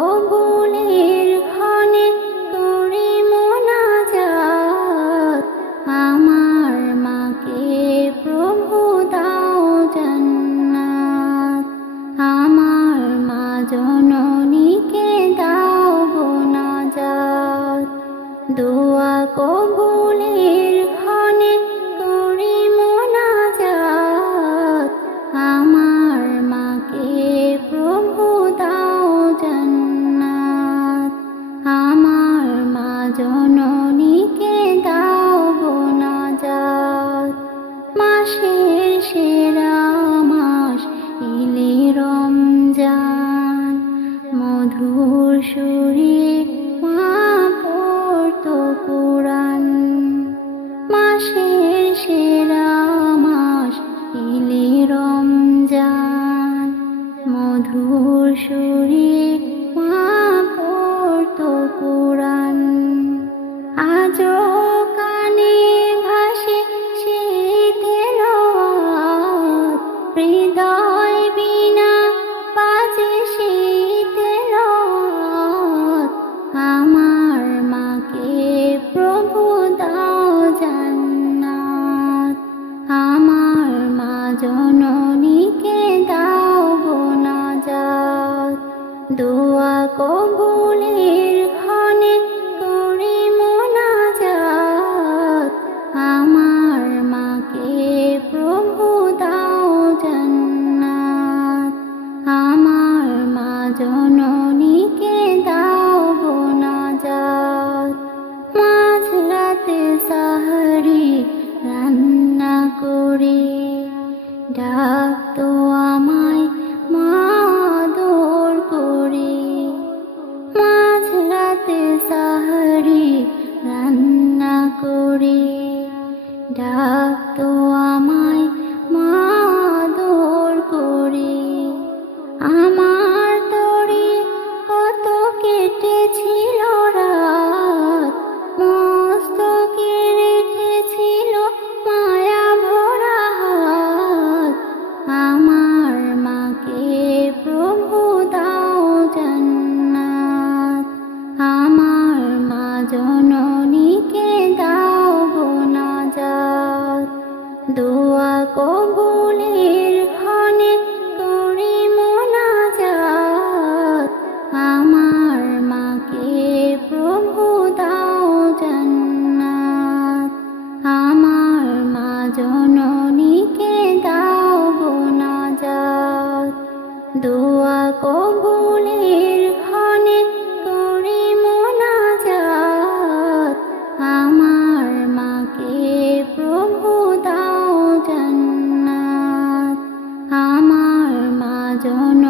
কবুলের ক্ষণে করি মোনাজাত, আমার মাকে প্রভু দাও জান্নাত, আমার মা জননীকে দাও বোনাজাত। দোয়া কবুলের ক্ষণে করি মোনাজাত, আমার মাকে প্রভু দাও জান্নাত, আমার মা জননীকে দাও বোনাজাত। মাসের সেরা মাস এলে রমজান, মধুর সুরে মা পড়তো কুরআন। মাসের সেরা মাস এলে রমজান, মধুর সুরে মা পড়তো কুরআন। আজও কানে ভাসে সেই তেলাওয়াত, হৃদয় বিনা বাজে সেই তেলাওয়াত, আমার মাকে প্রভু দাও জান্নাত, আমার মা জননীকে দাও বোনাজাত। দোয়া কবুলের ক্ষণে করি মোনাজাত, আমার মাকে প্রভু দাও জান্নাত, আমার মা জননীকে দাও বোনাজাত। মাঝরাতে সাহরি রান্না করে ডাকতো আমায় মা আদর করে, মাঝরাতে সাহরি রান্না করে ডাকতো আমায় মা আদর করে। আমার তরে কত কেটেছিল রাত, মস্তকে রেখেছিল মায়া ভরা হাত, আমার মাকে প্রভু দাও জান্নাত, আমার মা জননীকে দাও বোনাজাত। দোয়া কবুলের ক্ষণে করি মোনাজাত, আমার মাকে প্রভু দাও জান্নাত, আমার মা জননীকে দাও বোনাজাত। দোয়া কবুলের ক্ষণে করি মোনাজাত, আমার মাকে প্রভু দাও জান্নাত, আমার মা জন